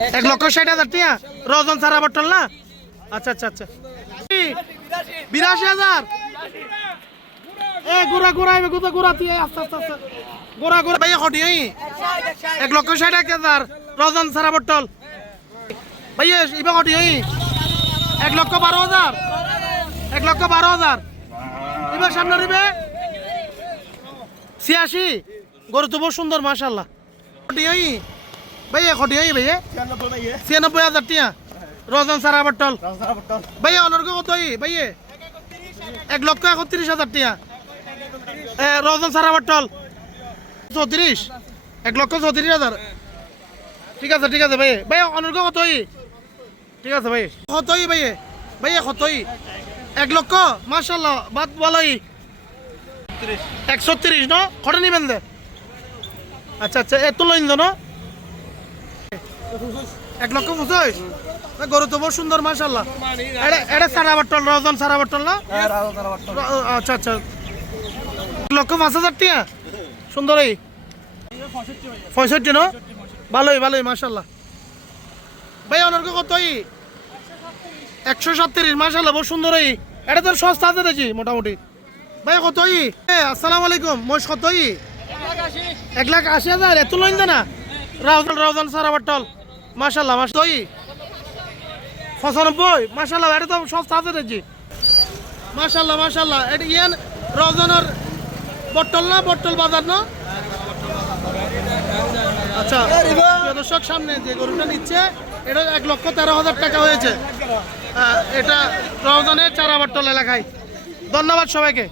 এক লক্ষ ষাট হাজার টিয়া? রজন সারা বটল না? আচ্ছা আচ্ছা আচ্ছা। বিরাশি হাজার? এ, গুড়া গুড়া এবার গুড়া গুড়া দিয়ে আস্তে আস্তে আস্তে। গুড়া গুড়া ভাইয়া হটি এক লক্ষ ষাট এক হাজার। রজন সারা বটল। ভাইয়া এবার হটি এক লক্ষ বারো হাজার। এক লক্ষ বারো হাজার। এবার সামনে দিবে ছিয়াশি। গরু তো বহু সুন্দর মাশাল্লাহ হটি ভাইয়া হটি এই ভাইয়া। ছিয়ানব্বই হাজার টিয়া। রজন সারা বটল ভাইয়া অনর্গ কত এই ভাইয়া। এক লক্ষ একত্রিশ হাজার টিয়া। এ, রজন সারা বটল চৌত্রিশ এক লক্ষ চৌত্রিশ হাজার ঠিক আছে ঠিক আছে ভাই ভাই অনর্গ কতই ঠিক আছে ভাই কতই ভাই ভাই কতই এক লক্ষ মার্শাল্লাহ বাদ বলাই একশো তিরিশ ন? কটা নিবেন দে। আচ্ছা আচ্ছা এত লইন ন? এক লক্ষ পঁচিশ? গরু তো বহু সুন্দর মার্শাল্লাহ এটা এটা সারা বটল রজন সারা বটল না আচ্ছা আচ্ছা। এক লক্ষ পাঁচ হাজার টিয়া সুন্দর? এই পঁয়ষট্টি ন? ভালোই ভালোই মার্শাল্লাহ ভাই অনর্গ কত এই একশো সাতত্রিশ মার্শাল্লাহ বহু সুন্দর। এই এটা তোর সস্তা আছে দেখি মোটামুটি। ভাই কত ই এ আসসালামু আলাইকুম মোষ কত ই এক লাখ আশি হাজার এত লইন না। রাউজান রাউজান সারা বাট্টল মার্শাল্লাহ মাস তো ই পঁচানব্বই মার্শাল্লাহ এটা তো সস্তা আছে দেখি মার্শাল্লাহ মার্শাল্লাহ এটা ইয়ান রওজানের বটল না? বটল বাজার না? আচ্ছা দর্শক, সামনে যে গরুটা নিচ্ছে, এটা এক লক্ষ তেরো হাজার টাকা হয়েছে। এটা রওজানের চারা বটল এলাকায়। ধন্যবাদ সবাইকে।